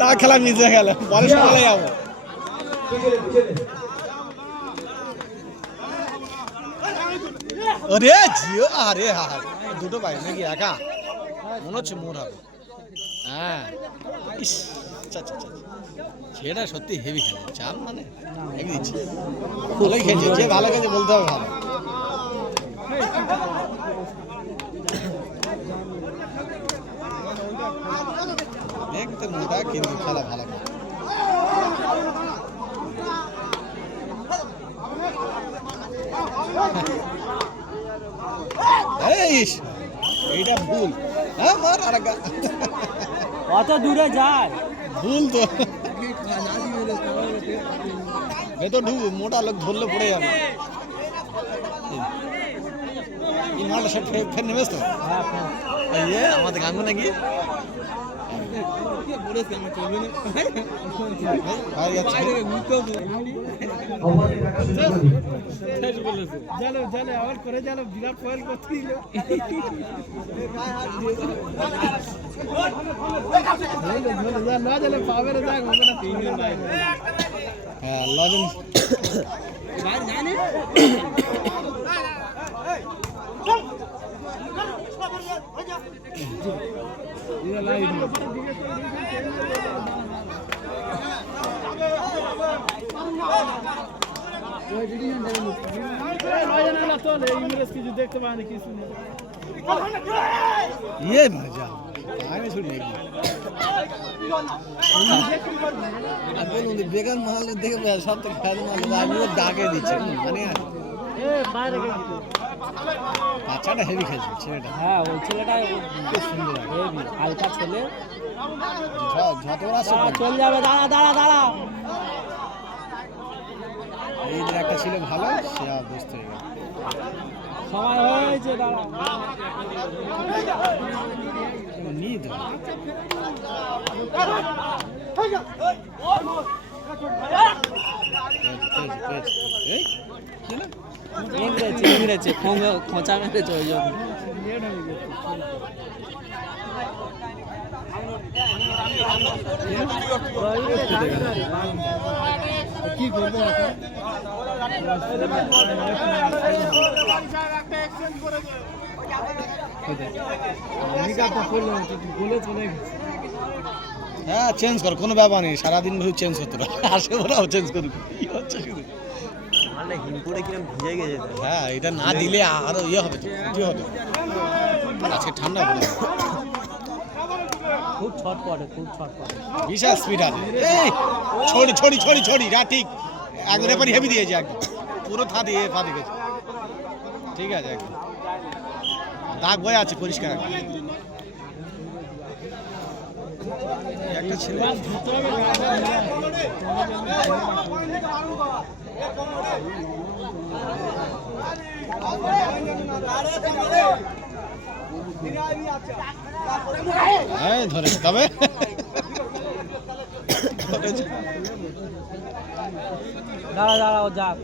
তা খেলা মিশে গেল, পরে সকালে যাবো। আরে জিও, আরে দুটো পাই নাকি একা মনে হচ্ছে মোর হবে। হ্যাঁ ইস, ছেলেটা সত্যি হেভি খেলে, চাপ মানে হেভি দিচ্ছে, ভালোই খেলছে, যে ভালো খেলছে বলতে হবে ভালো। দেখতে মোটা কিন্তু খেলা ভালো। এইটা ভুল, হ্যাঁ মার আর অত দূরে যায় ভুল তো, ভেতর ঢুক, মোটা লোক ধরলে পড়ে যাবে। এই মালটা সব ফের নেমেস তো, আমাদের গাঙ্গু নাকি হ্যাঁ লজেন দেখতে পানি কিছু ये मजा आगे छोड़ नहीं अबे लोग बेकार माल देखे सब तो खाद माल आगे वो दागे দিচ্ছে মানে এ বাইরে গেছে বাচ্চাটা হেভি খেলছে ছেলেটা। হ্যাঁ ওই ছেলেটা খুব সুন্দর হেভি হালকা ছেলে, যতবার আসে চল যাবে, দাঁড়া দাঁড়া দাঁড়া। এই যে একটা ছিল ভালো, সে বুঝতে গেল সময় হয়েছে, দাঁড়া নিদ মেরেছে খোঁচা মেরেছে ওই জন্য। কি করবো হ্যাঁ চেঞ্জ কর, কোনো ব্যাপার নেই, সারাদিন ধরে চেঞ্জ করতে আসে, ওরাও চেঞ্জ করুক, কি হচ্ছে শুধু হিমপুরে কিরম ভিজে গেছে। হ্যাঁ এটা না দিলে আরো ইয়ে হবে, কি হবে, আজকে ঠান্ডা পড়ে খুব ছটপটে, খুব ছটপটে, বিশাল স্পিড আছে। এই ছড়ি ছড়ি ছড়ি ছড়ি ঠিক এক রেপারি হেভি দিয়েছে, একদম পুরো থা দিয়ে পা দিয়েছে, ঠিক আছে একদম দাগ বয়ে আছে পরিষ্কার। একটা ছেলে হ্যাঁ ধরেছে, তবে দাঁড়া দাঁড়া ও যাক,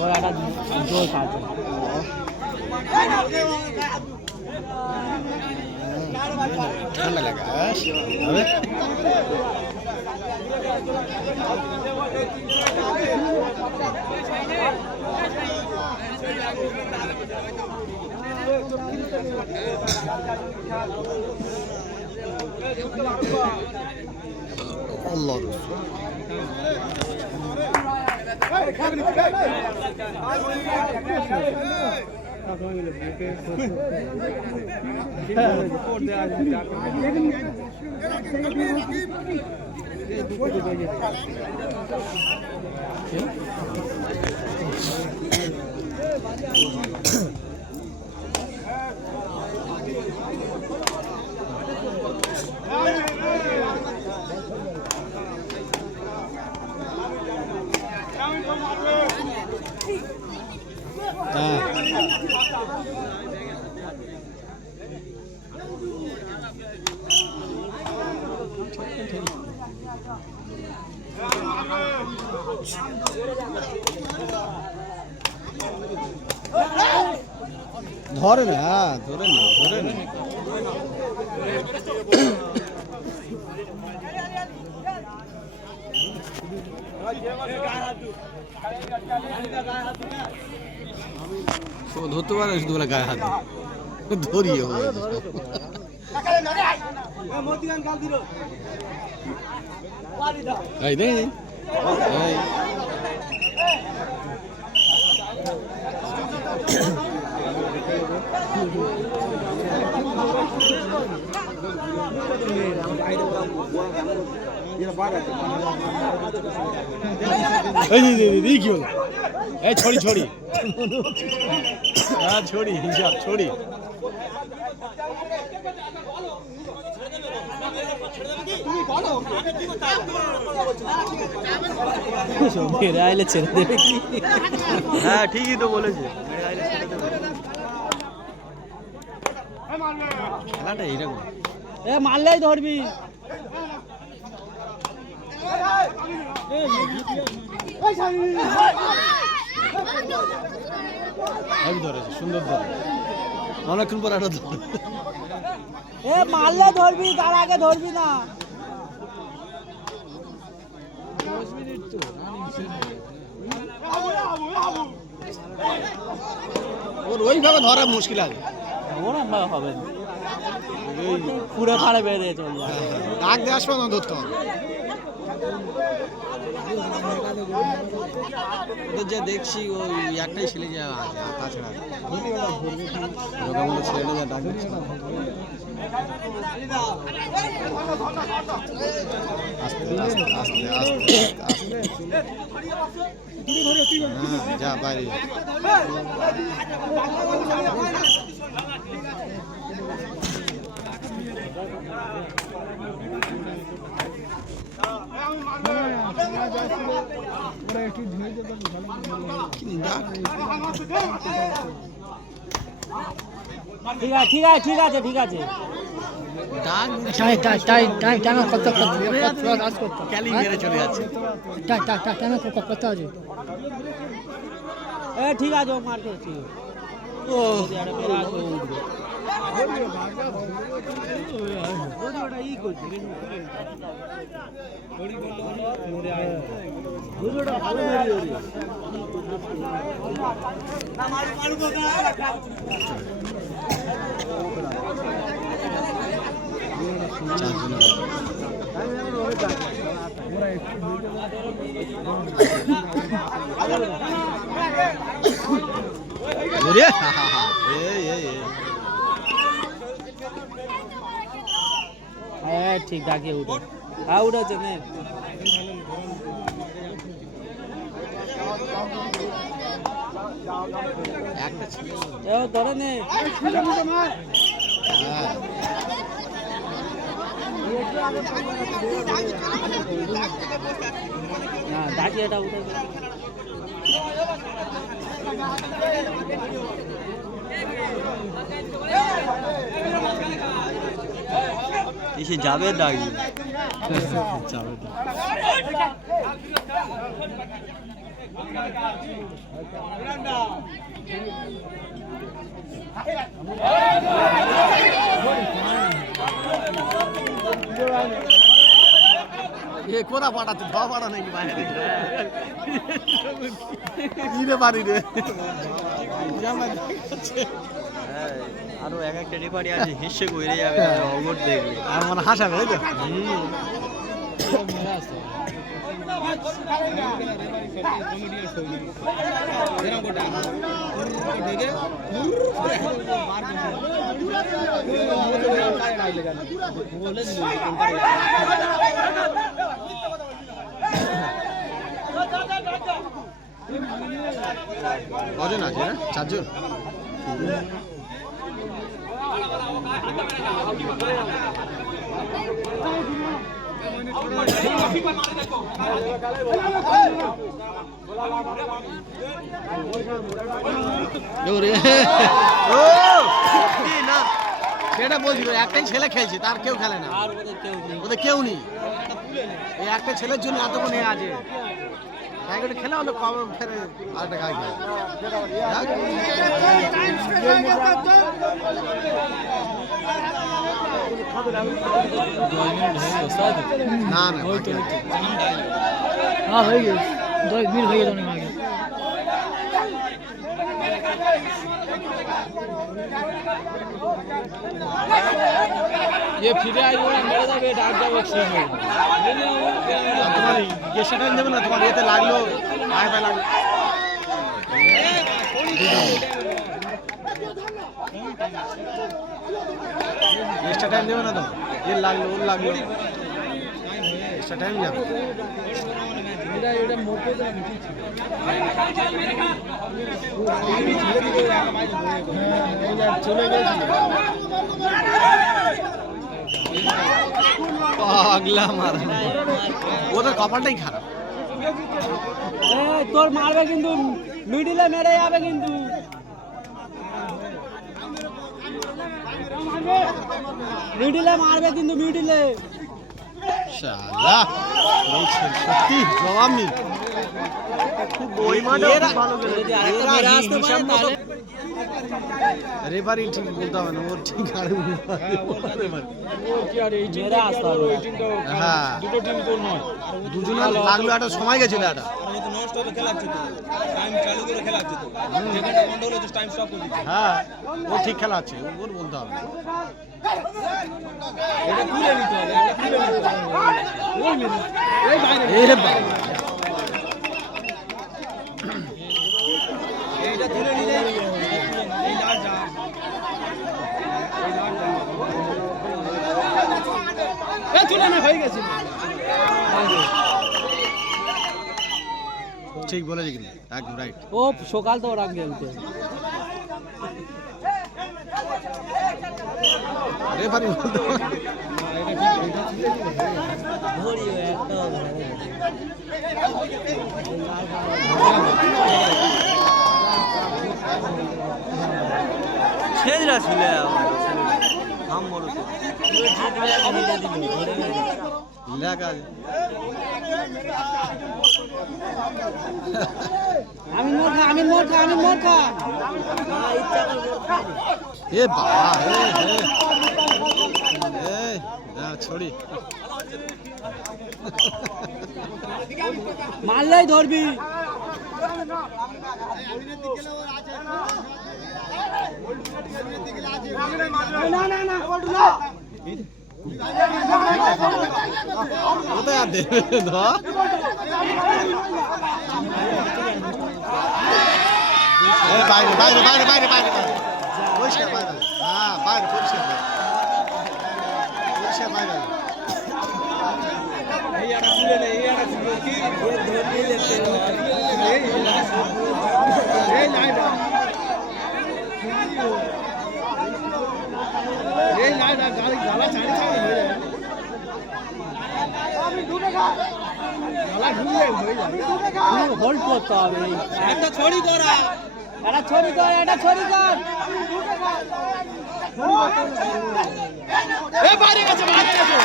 ওর একটা জোর আছে। ঠান্ডা লাগা আল্লাহ ধরে না, ধরে না, ধরে না। ধরতে পারে শুধু বলে গায়ে হাত ধরিয়ে এই রে এই কি হলো এই ছড়ি ছড়ি হ্যাঁ ছড়ি হিসাব ছড়ি মেরে আইলে ছেড়ে দেবে কি? হ্যাঁ ঠিকই তো বলেছে। খেলাটা এইরকম এ মারলেই ধরবি। ধরেছে সুন্দর ধরে অনেকক্ষণ পর একটা ধরে এ মারলে ধরবি, তার আগে ধরবি না। ওর ওইভাবে ধরা মুশকিল আছে ওরম ভাবে হবে না, পুরো ফাড়ে বেরিয়ে চলে যাবে। ডাক দিয়ে আসবে না ধরতে হবে। ওদের যা দেখছি ওই একটাই ছেলে যা আছে আর তাছাড়া রোগামূলক ছেলেটা যা ডাক দিচ্ছে আস্তে আস্তে আস্তে আস্তে আস্তে হ্যাঁ যা বাইরে ঠিক আছে ঠিক আছে ঠিক আছে ঠিক আছে। ক্যালি মেরে চলে যাচ্ছে এ ঠিক আছে, ও মারতে ঠিক ও ঠিক ডাকিয়ে উঠে হ্যাঁ উঠেছে নে ধরে নে ডাকিয়ে এটা উঠে এসে যাবে ডাকি যাবে কোনা পাঠাতে ধোয়া পাঠা নাকি বাইরে পারি রে আরো এক একটা রেফারি আছে হেসে কইরে যাবে অগর দেখবে আর মনে হাসাবে তাই তো কজন আছে না চারজন সেটা বলছিল একটাই ছেলে খেলছে তার কেউ খেলে না ওদের কেউ নেই এই একটা ছেলের জন্য এতক্ষণ এ আছে গায়ে খেলা হলো কবে ফেরে আরেকটা গায়ে খেলে না না বাকি আছে। হ্যাঁ হয়ে গেছে 10 মিনিট হয়ে গেছে অনেক আগে ये फिरे आई ওরা মেরে যাবে ডাক যাবে শেষ হয়ে আর তোমার গেস্ট টাইম দেবে না তোমার এতে লাগলো আয় পায় লাগলো এক্সট্রা টাইম দেবে না তো এর লাগলো ওর লাগলো এক্সট্রা টাইম যাবে এটা এটা মোটে তো মিটি ছিল চলে গেছে পাগলা মারা ওদের কপালটাই খারাপ তোর মারবে কিন্তু মিডিলে মেরে যাবে কিন্তু মিডিলে মারবে কিন্তু মিডিলে শালা বলছেন সত্যি জবাব নেই রেফারি ঠিক বলতে হবে না ওর ঠিক আরে হ্যাঁ দুজনে লাগলো একটা সময় গেছিল একটা হ্যাঁ ও ঠিক খেলাচ্ছে ওর বলতে হবে এরে বাবা এইটা তুলে নিলে এই লাল যা এ তুলে না হয়ে গেছে ঠিক বলেছি কিন্তু একদম রাইট ও সকাল তো ওরা গেলতে রেফারি বলতে হবে ধরিও একদম ছেলেরা ছিল হাম বড় লেখা আমি মোরখা এ বাবা এ না ছড়ি মারলেই ধরবি কোথায় আর দেবে ধর বাইরে বাইরে বাইরে বাইরে বাইরে পরিষ্কার বাইরে হ্যাঁ বাইরে পরিষ্কার পরিষ্কার বাইরে হোল্ড করতে হবে একটা ছড়ি করা একটা ছড়ি কর একটা ছড়ি কর এ বাইরে গেছে বাইরে গেছে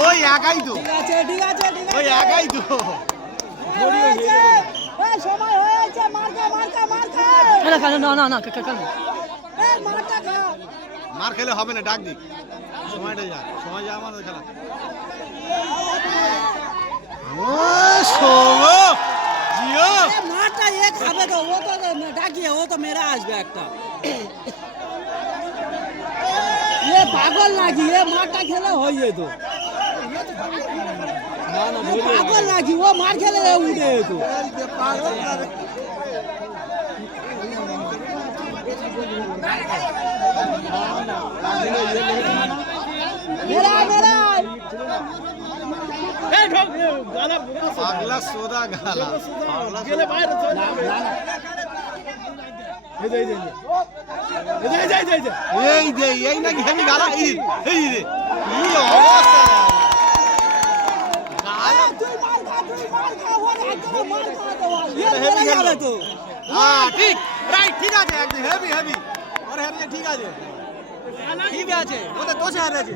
ওই একাই তো ঠিক আছে ওই একাই তো সময় হয়েছে মার্কা না মার খেলে হবে না ডাক দিক সময়টা যা সময় যা আমাদের খেলা ও সোমো জিও মারটা এ খাবে তো ও তো ডাকিয়ে ও তো মেরে আসবে একটা এ পাগল নাকি এ মারটা খেলে হয়ে যেত পাগল নাকি ও মার খেলে উঠে যেত পাগলা সোদা গালা এই যে এই নাকি হেমি গালা এই রে কি অবস্থা হ্যাঁ ঠিক রাইট ঠিক আছে একদম হেভি হেভি আরে হেভি ঠিক আছে ওদের দোষে হারিয়েছে